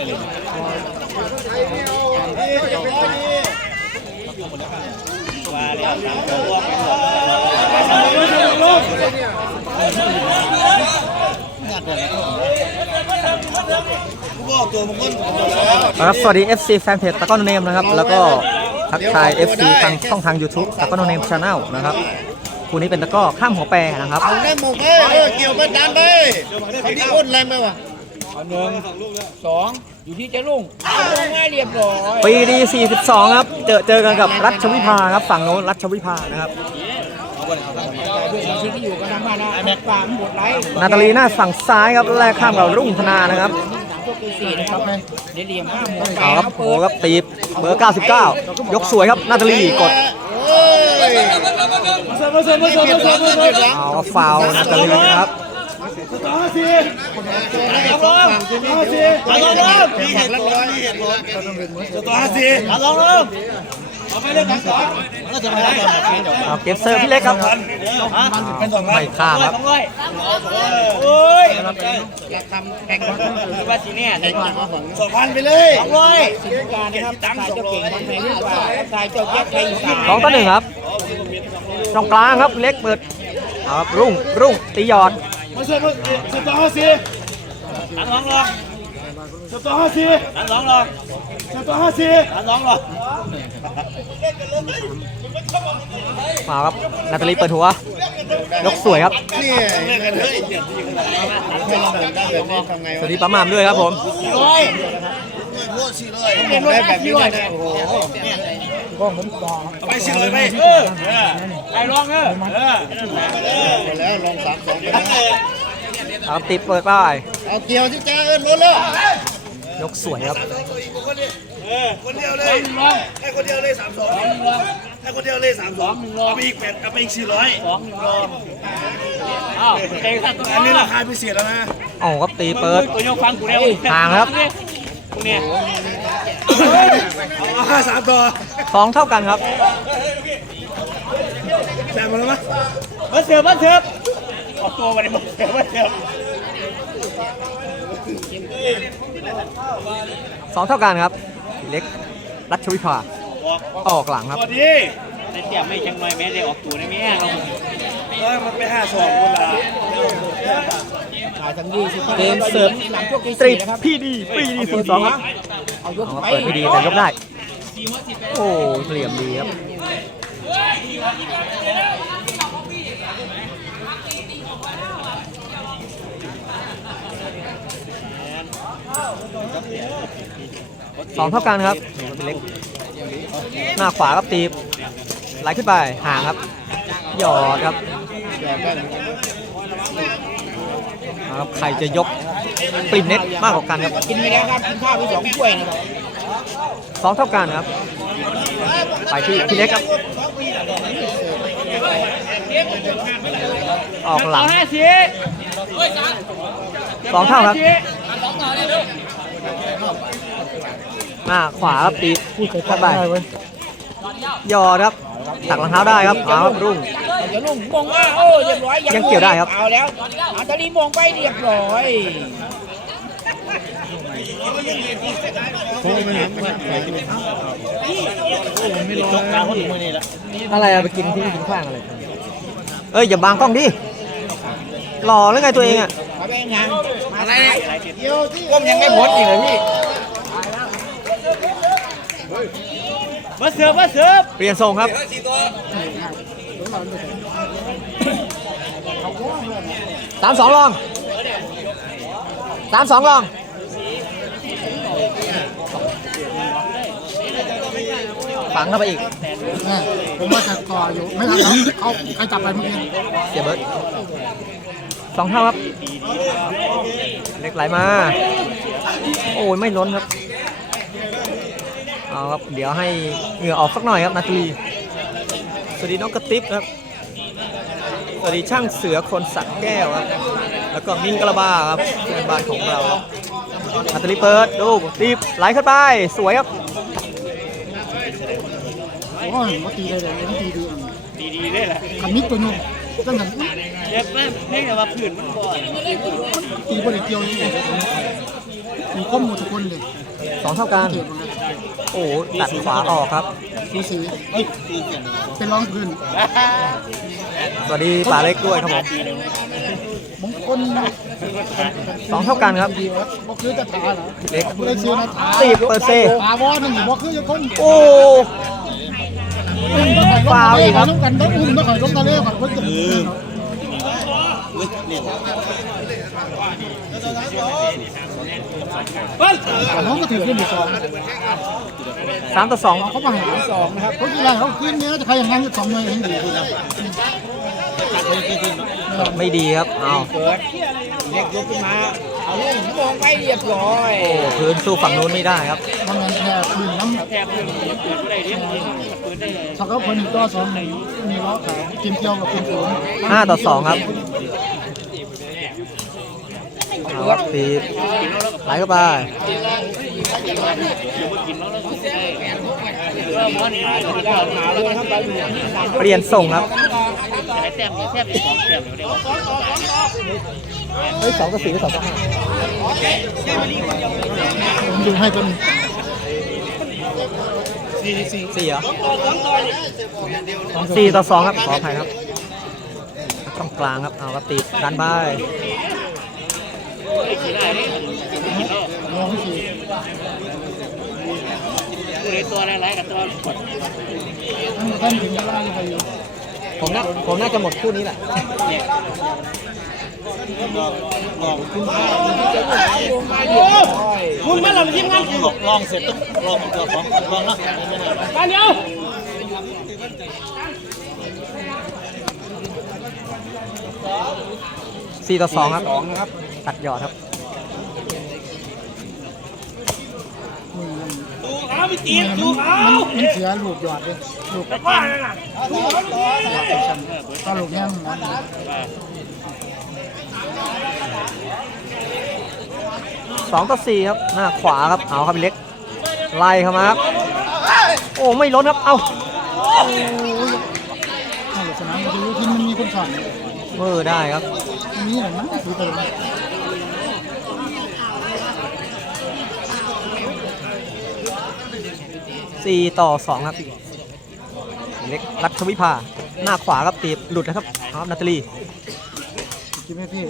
ได้เลยว่าแล้วตามตัวไปก่อนบอกตัวมึงก็ครับสวัสดี FC แฟนเพจตะก้อนเนมนะครับ แล้วก็ทักทาย FC ทางช่องทาง YouTube ตะก้อนเนมชาแนลนะครับคู่นี้เป็นตะก้อข้ามหัวแปรนะครับเอาได้หมกเอ้เกี่ยวไปดันไปเขาที่อ้นแรงไหมวะ หนึ่งสองอยู่ที่เจ้าลุงเอาลงง่ายเรียบร้อยปีดี 42 ครับ เจอเจอกันกับรัชวิภาครับ ฝั่งโน้นรัชวิภานะครับ ด้วยสมาชิกที่อยู่กันทั้งบ้านนะแม็กปามหมดไลฟ์นาตาลีหน้าฝั่งซ้ายครับแลกข้ามกับรุ่งธนานะครับสามพวกคือสี่นะครับเดี๋ยวเหลี่ยมห้าหมดเอาครับโหครับตีบเบอร์ 99 ยกสวยครับนาตาลีกดโอ้ยเอาครับฟาวล์นาตาลีนะครับ เอาลองลองเอาไปเล่นกันก่อนก็จะไม่ได้ก่อนนะเอาเก็บเซิร์พี่เล็กครับเป็นสองร้อไม่ข้าครับสองร้อยโอ้ยอยากทำแข่งบอลคือว่าสีเนี่ยในก่อนสองพันไปเลยสองร้อยสิบการนะครับทายเจ้อลแพงกว่าทายเจ้าแยกไทยอีสานสองต่อหนึ่งครับตรงกลางครับเล็กเปิดเอาครับรุ่งรุ่งตีหยอด มาเสร็จสตอห้าสี่หลังลองลองสตอห้าสี่หลังลองลองสตอห้าสี่หลังลองลองมาครับนาตาลีเปิดหัวยกสวยครับนี่ให้เราเดินได้แบบนี้ทำไงสวัสดีป้ามามด้วยครับผมร้อยได้แบบนี้ได้นะโอ้โห เอาไปสี่ร้อยไปเออไปลองเออเออแล้วลองสามสองไปแล้วเอาติดเปิดป้ายเอาเกี่ยวที่จ้าเอิญล้นแล้วยกสวยครับคนเดียวเลยให้คนเดียวเลยสามสองให้คนเดียวเลยสามสองเอาไปอีกแปดเอาไปอีกสี่ร้อยสองหนึ่งรอบอ้าวเองอันนี้ราคาพิเศษแล้วนะเอครับตีเปิดตัวยกฟังกูแล้วห่างครับกูเนี่ย เอาห้าสามต่อสองเท่ากันครับแซมมาแล้วมั้ยมาเสิร์ฟมาเสิร์ฟออกตัวมาเลยมาเสิร์ฟมาเสิร์ฟสองเท่ากันครับ เล็กรัชวิภาออกออกหลังครับสวัสดีได้เตรียมไม่จังหน่อยแม่ได้ออกตัวได้ไหมเออมันไปห้าสองคนละ ขายทั้งยี่สิบเกมเสิร์ฟสามพวกคือตรีสี่นะครับพี่ดีพี่ดีสี่สองครับเอายกเอาครับไปเปิดพี่ดีแต่ยกได้ โอ้เหลี่ยมดีครับสองเท่ากันครับเป็นเล็ก หน้าขวาครับตีบไหลขึ้นไปห่างครับ หยอดครับเอา ครับใครจะยกปริมเน็ตมากกว่ากันครับกินไปแล้วครับกินข้าวไปสองถ้วยนะครับสองเท่ากันครับ ไปที่พี่เล็กครับ ออกหลังห้าสี่สองเท่าครับหน้าขวาครับตีเข้าไปยอดครับตักรองเท้าได้ครับเอาครับรุ่ง เอาเจ้าลุงมองว่าโอ้เรียบร้อยยังเกี่ยวได้ครับ เอาแล้วเอาตอนนี้มองไปเรียบร้อยอะไรอะไปกินที่กินข้างอะไรเอ้ยอย่าบังกล้องดิหล่อแล้วไงตัวเองอะมาไปงานอะไรก้มยังไม่พ้นอีกเลยพี่มาเสิร์ฟมาเสิร์ฟเปลี่ยนทรงครับ สามสองลองสามสองลองฝังเข้าไปอีก ผมว่าจะก่ออยู่ ไม่ทันแล้วเขาใครจับไปเมื่อกี้เสียเบิร์ดสองเท่าครับ เล็กไหลมา โอ้ยไม่ล้นครับ เอาครับ เดี๋ยวให้เหงื่อออกสักหน่อยครับนาที สวัสดีน้องกระติบครับ สวัสดีช่างเสือคนสักแก้วครับ แล้วก็มิงกระบาครับเพื่อนบ้านของเราครับนาตาลีเปิดดูตีบไหลขึ้นไป สวยครับโอ้ยว่าตีเลยเลยตีดีดีๆได้แหละคันนิดตัวนึงตั้งแต่เจ็บไหมไม่แต่ว่าผื่นมันก่อนตีบริเกียวนี่ มีข้อมูลทุกคนเลยสองเท่ากันเทียบหมดเลยโอ้โหตัดขวาออกครับ สูสีเป็นรองพื้นสวัสดีป๋าเล็กด้วยครับผมมงคลนะสองเท่ากันครับ ดีวะบ่คือจะถาเหรอเล็กบ่ได้ซื้อนะถาสิบเปอร์เซ็นต์ถาวอนั่นบ่คือจะคนโอ้ อุ้มต้องข่อยลงฟาวอีกครับต้องกันต้องอุ้มต้องข่อยลงทะเลข่อยบ่จะ เขาก็ถือขึ้นอยู่สองสามต่อสองเขามาหาสองนะครับเขากีฬาเขาขึ้นเนี้ยจะใครอย่างนั้นจะสองเลยเห็นดีดูนะไม่ดีครับเอาเกิดเล็กยกขึ้นมาเอาลูกมองไปเรียบร้อยโอ้พื้นสู้ฝั่งนู้นไม่ได้ครับมันเป็นแค่ปืนน้ำแทบจะมีเปิดได้เรียบร้อยเปิดได้เลยสักก็คนก็สองมีล้อขาวกินเที่ยวกับกินศูนย์ห้าต่อสองครับ เอาครับตีบไหลเข้าไปเริ่มมันมาได้หาเลยครับไปอยู่ที่สามเปลี่ยนส่งครับเฮ้ยสองต่อสี่หรือสองต่อห้าผมดูให้เป็นสี่เหรอสี่ต่อสองครับขออภัยครับช่องกลางครับเอาครับตีดันไป ตัวในตัวอะไรกับตัวกดผมน่าผมน่าจะหมดคู่นี้แหละคุณมาหลับยิ้มงั้นลองเสร็จต้องลองตัวของลองนะมาเดียวสี่ต่อสองครับ ตัดหยอดครับเอาไปตีดูเขามันเสียลูกหยอดเลยลูกว่าอะไรน่ะก็ลูกแห้งนะสองต่อสี่ครับหน้าขวาครับเอาครับเล็ก ไล่เข้ามาครับโอ้ไม่ล้นครับเอาเอาสนามมาดูที่มันมีคนสอนมือได้ครับมีอะไรมั้งดูไปเลย สี่ต่อสองครับ เล็กรัชวิภา หน้าขวาครับตีบหลุดนะครับเอาครับนาตาลีกินไหมพี่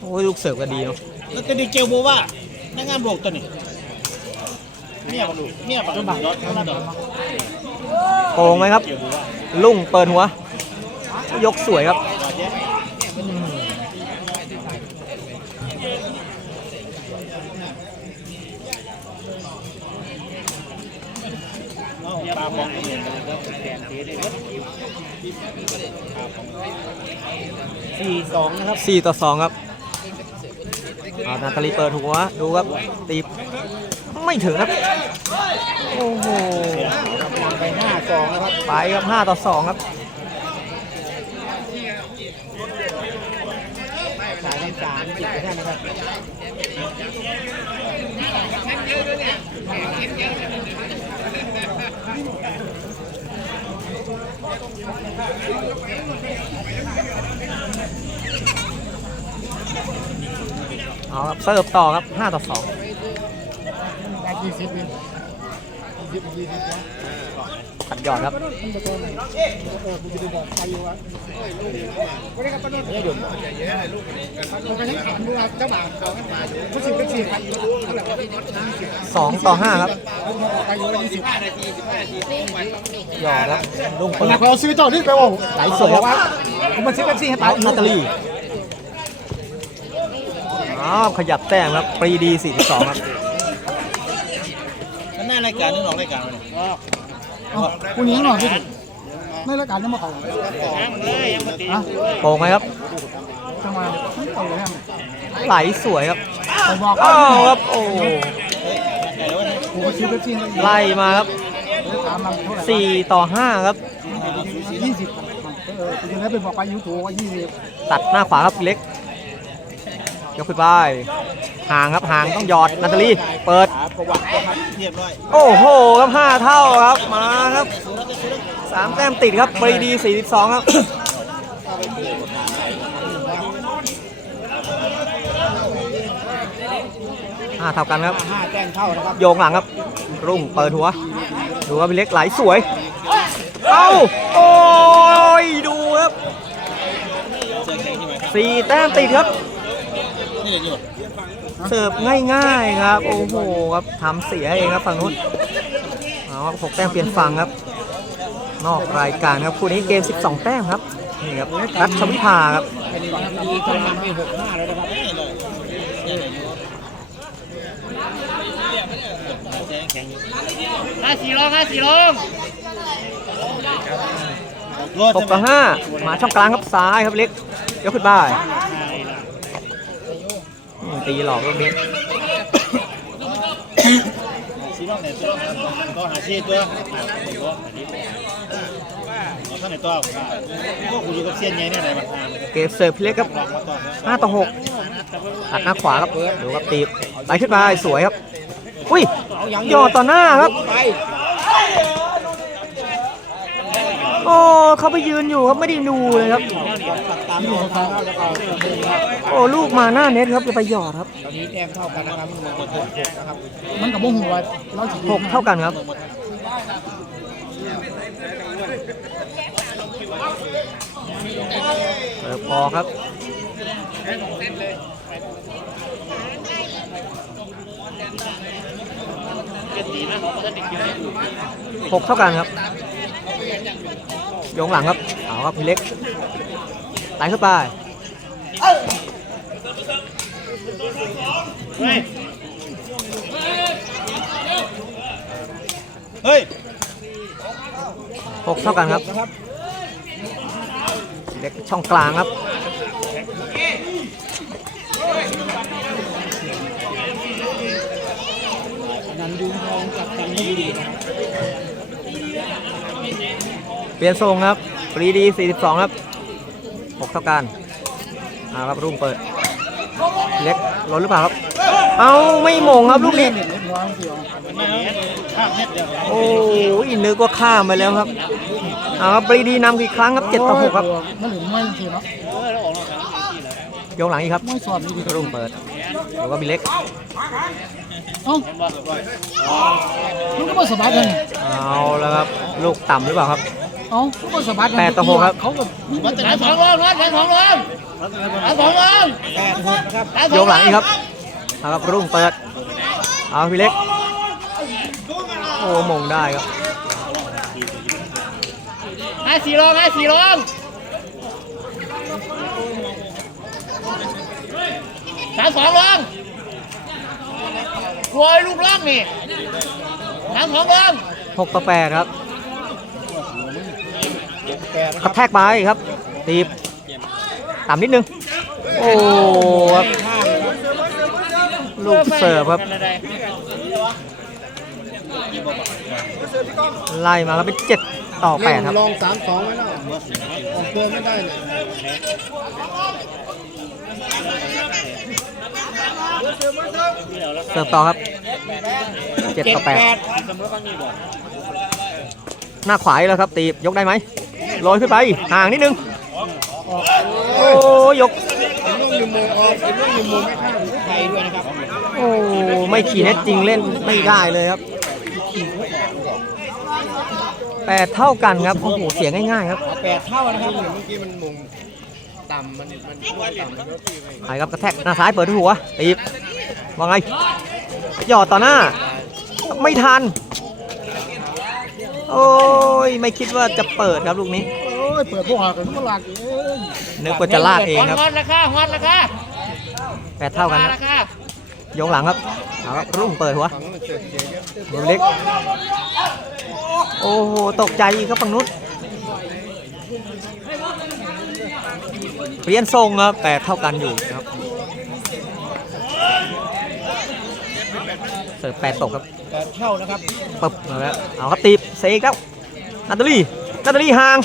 โอ้ยลูกเสิร์ฟก็ดีเนาะแล้วก็ดีเจลโบว่านักงานโบกตัวนี้เนี่ยปะเนี่ยปะบังรถเขาดอกโกงไหมครับ ลุ่งเปิดหัว ยกสวยครับามองเห็นสี่สองนะครับสี่ต่อสองครับเอานาตาลีเปิดหัวดูครับตีบไม่ถึงครับ โอ้โหไปห้าสองนะครับไปครับห้าต่อสองครับสายทั้งสามจิตไปท่านนะครับ เอาครับเสิร์ฟต่อครับห้าต่อ2ได้ยี่สิบเลย ยี่สิบยี่สิบนะตัดยอดครับมันจะโดนเออมันจะบอกใครอยู่วะวันนี้ก็ปนนท์เนี่ยดุมันก็ยังถามดูว่าเจ้าบ่าวเขากันมาเขาสิบเป็นสี่พันอยู่เท่าไหร่วะสองต่อห้าครับไปอยู่ยี่สิบหยอดครับลุ่งคเปินดละเขาซื้อต่อที่ไปว่าไหลสวยครับผมมาซื้อแท็กซี่ให้ไปเอานาตาลีอ้าวขยับแต้มครับปรีดี42ครับมันหน้ารา ยการนึกออกรายการเลยคุณนี้หน่อยพี่ไม่ละการยังมาเขาเลยยังมาตีอะโป่งไหมครับจะมาไม่เอาเลยฮะไหลสวยครับไปบอกอ้าวครับโอ้ผมก็ซื้อแท็กซี่ไล่มาครับถามมันเท่าไหร่4ต่อ5ครับยี่สิบเออคุณแล้วไปบอกไปยูทูบว่ายี่สิบตัดหน้าขวาครับเล็กยกขึ้นไปห่างครับห่างต้องหยอดนาตาลีเปิด ประวัติครับเรียบร้อยโอ้โหครับ5เท่าครับมาครับ3แต้มติดครับปรีดี42ครับเห้าเท่ากันครับห้าแต้มเท่านะครับโยงหลังครับ รุ่งเปิดหัวดูว่าพี่เล็กไหลสวย เอ้าโอ้ยดูครับสี่แต้มติดครับนี่เลยนี่หมด เสิร์ฟง่ายๆครับ โอ้โหครับทำเสียเองครับฝั่งนู้นเอาครับหกแต้มเปลี่ยนฝั่งครับ นอกรายการครับคู่นี้เกม 12 แต้มครับนี่ครับรัชวิภาครับเป็นทำดีขึ้นนำไปหกห้าแล้วนะครับห้าสี่ลงห้าสี่ลงหกต่อห้ามาช่องกลางครับซ้ายครับเล็กยกขึ้นบ้ายอืม ตีหลอกลูกนี้สี่ลงไหนตัวตัวหาสี่ตัวเอาท่านไหนตัวพวกกูอยู่กับเซียนไงเนี่ยไหนมาทำเกมเสิร์ฟพี่เล็กครับลองมาต่อห้าต่อหกตัดหน้าขวาครับดูครับตีบไหลขึ้นมาสวยครับ อุ้ยย่อต่อหน้าครับไปโอ้ เขาไปยืนอยู่ครับไม่ได้ดูเลยครับ ตามที่ผมทำแล้วก็โอ้ลูกมาหน้าเน็ตครับจะไปหยอดครับตอนนี้แต้มเท่ากันนะครับมันหมดหกหกนะครับมันกับโมโหว่าเราสิหกเท่ากันครับเปิดพอครับ หกเท่ากันครับ โยงหลังครับ เอาครับพี่เล็กไหลขึ้นไปเฮ้ยหกเท่ากันครับ เล็กช่องกลางครับนันดูทองกับตันดีดี เปลี่ยนทรงครับปรีดี 42 ครับหกเท่ากันเอาครับรุ่งเปิด เล็กล้นหรือเปล่าครับ เอาไม่หมงครับลูกนี้ข้ามเม็ดเดียวโอ้ยนึกว่าข้ามไปแล้วครับเอาครับปรีดีนำอีกครั้งครับ7ต่อ6ครับมันหรือไม่จริงเนาะโยงหลังอีกครับไม่สอนดีรุ่งเปิดแล้วก็มีเล็กเอ้ามันก็บ่สบายกันเอาแล้วครับ ลูกต่ำหรือเปล่าครับ เอ้าก็บ่สบายกันแปดต่อหกครับ เขาก็มันจะได้สองลงนะได้สองลงได้สองลงแปดหกนะครับโยงหลังอีกครับเอาครับรุ่งเปิด เอาพี่เล็ก โอ้มงได้ครับห้าสี่ลงห้าสี่ลงสามสองลงกลัวลูกล่างนี่สามสองลง6ต่อ8ครับแปด กระแทกไปครับตีบต่ำนิดนึง โอ้ครับลูกเสิร์ฟครับ ไล่มาครับเป็น7ต่อ8ครับลองสามสองไว้แล้วออกตัวไม่ได้เลยเสิร์ฟต่อครับ7ต่อ8หน้าขวาอีกแล้วครับตีบยกได้ไหม โรยขึ้นไป ห่างนิดนึง โอ้ยกลูกหนึ่งโมงออกเป็นลูกหนึ่งโมงไม่ข้ามไทยด้วยนะครับโอ้ไม่ขี่เน็ตจริงเล่นไม่ได้เลยครับแปดเท่ากันครับโอ้โหเสียงง่ายๆครับแปดเท่านะครับเมื่อกี้มันมุมต่ำมันมันต่ำมันก็ตีไปใครครับกระแทกหน้าซ้ายเปิดที่หัวตีบว่าไงหยอดต่อหน้า ไม่ทัน โอ้ยไม่คิดว่าจะเปิดครับลูกนี้ โอ้ยเปิดพวกหากันทุกหลักเองนึกว่าจะลากเองครับฮอตราคาฮอตราคาแปดเท่ากันครับราคาโยงหลังครับเอาครับรุ่งเปิดหัวฝังมันเสร็จเดี๋ยวเนี่ยมือเล็ก โอ้โหตกใจอีกครับฝั่งนู้นเปลี่ยนทรงครับแปดเท่ากันอยู่ครับ เสิร์ฟแปดตกครับแปดเท่านะครับปึ๊บมาแล้วเอาครับตีบเซกแล้วนาตาลีนาตาลีห่าง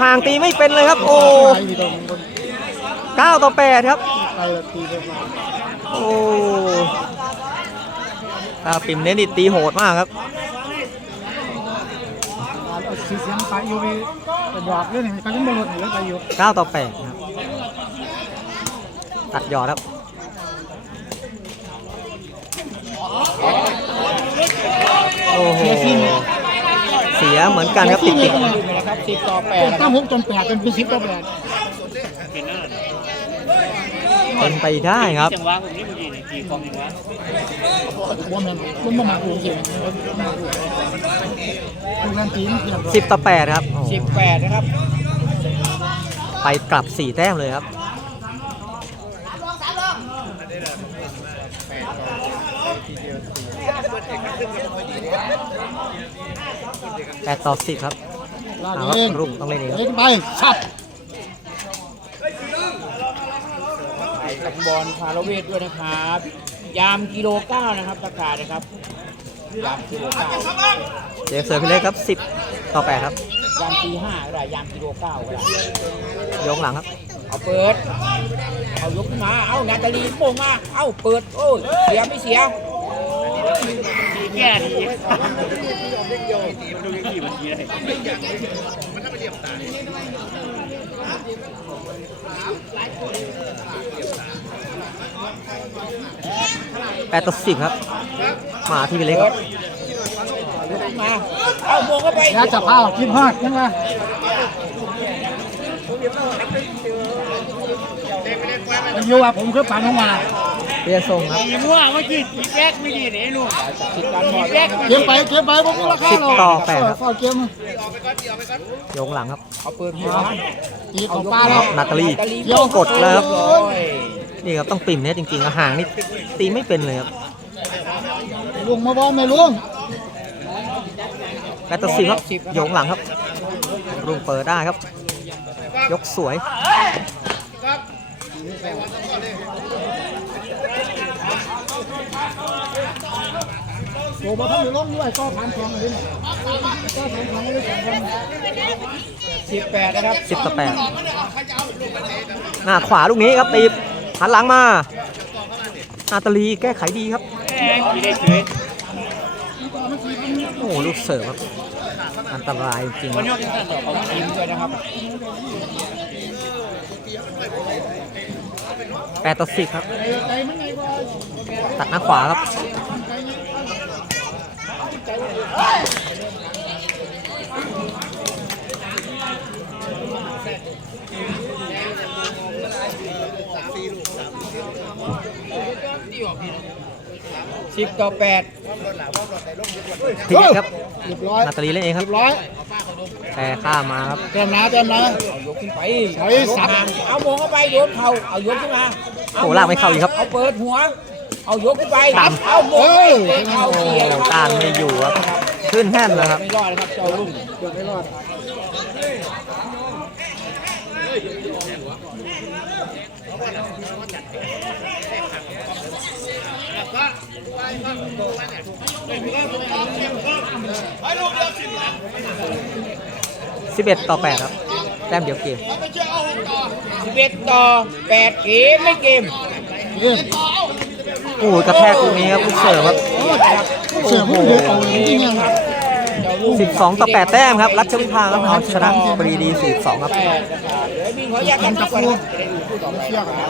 ห่างตีไม่เป็นเลยครับ โอ้ไปที่ตรงบนเก้าต่อแปดครับไปละตีไปมาโอ้ตาปิ่มเน้นนี่ตีโหดมากครับเอาสีเสียงไปอยู่ไปบอกเรื่องนี้ก็ยังบ่ลดเหลือไปอยู่เก้าต่อแปดครับตัดหยอดครับ โอ้โห เสียเหมือนกันครับติดติดสิบต่อแปดตั้งหกจนแปดเป็นเป็นสิบต่อแปดเป็นไปได้ครับสิบต่อแปดครับสิบแปดนะครับ ไปกลับสี่แต้มเลยครับ ดต่อสิบครับลาดเอาเอคงรับรุ่งต้องเล่นเองครับเล่นไปสับไปกับบอลพาราเวทด้วยนะครับ ยามกิโลเก้านะครับประกาศนะครับยามกิโลเก้าเจฟเซอร์พิเล็กครับ10ต่อ8ครับ ยามตีห้าก็ได้ยามกิโลเก้าก็ได้ยกหลังครับ เอาเปิด เอายกขึ้นมาเอานาตาลีโป่งมาเอาเปิดโอ้ยเสียไม่เสียแก่ดี ดูยังกี่มันกี่ได้8ต่อ10ครับ มาที่พิเล็กครับมาเอาโมงเข้าไปแล้วจับผ้าคิดฮอดยังไงอยู่ว่าผมคือปานน้องมา เรียนทรงครับกี่มั่วเมื่อกี้กี่แป๊กเมื่อกี้นี่ลูกสิบการบอลแป๊กเก็บไปเก็บไปผมราคาหรอก10ต่อแปดครับเฝ้าเก็บยกหลังครับเอาเปิดหัวตีของปลาแล้วนาตาลีนาตาลีโยกกดแล้วครับโอ้ยนี่ครับต้องปิ่มเนี่ยจริงๆอะห่างนี่ตีไม่เป็นเลยครับลุงมาบอลไม่ลุงแปดต่อสิบครับโยงหลังครับรุ่งเปิดได้ครับ ยกสวย โอ้มาทำอยู่ล้มด้วยก็ผ่านสองเลยก็ผ่านสองเลยสองคนสิบแปดนะครับสิบต่อแปดหน้าขวาลูกนี้ครับตีหันหลังมานาตาลีแก้ไขดีครับโอ้ลูกเสิร์ฟครับ อันตรายจริงครับ แปดต่อสิบครับ ตัดหน้าขวาครับ สิบต่อแปดพลิกครับ เรียบร้อยนาตาลีเล่นเองครับ เรียบร้อย แต่ข้ามมาครับเต็มนะเต็มนะเอายกขึ้นไปใช้ยกสับห่างเอาโมงเข้าไปโยนเข่าเอายกขึ้นมาโอ้โหลากไม่เข้าอีกครับเอาเปิดหัว เอายกขึ้นไปตามเอาโมงไปเตะเข่าโอ้เสียนะครับต้านไม่อยู่ครับขึ้นแท่นเลยครับไม่รอดนะครับเจ้าลุ่มเกือบไม่รอด 11 ต่อ 8 ครับ แต้มเดียวเกมสิบเอ็ดต่อแปดเกมไม่เกมเยี่ยมโอ้โหกระแทกลูกนี้ครับลูกเสิร์ฟครับ เสียผู้เดียวเอาจริงๆเจ้าลุ่ม12 ต่อ 8 แต้มครับ รัชวิภาครับเอาชนะปรีดี 42 ครับแปดนะครับเดี๋ยวบินขออนุญาตนะครับก่อนนะครับจะได้ดูคู่ต่อไป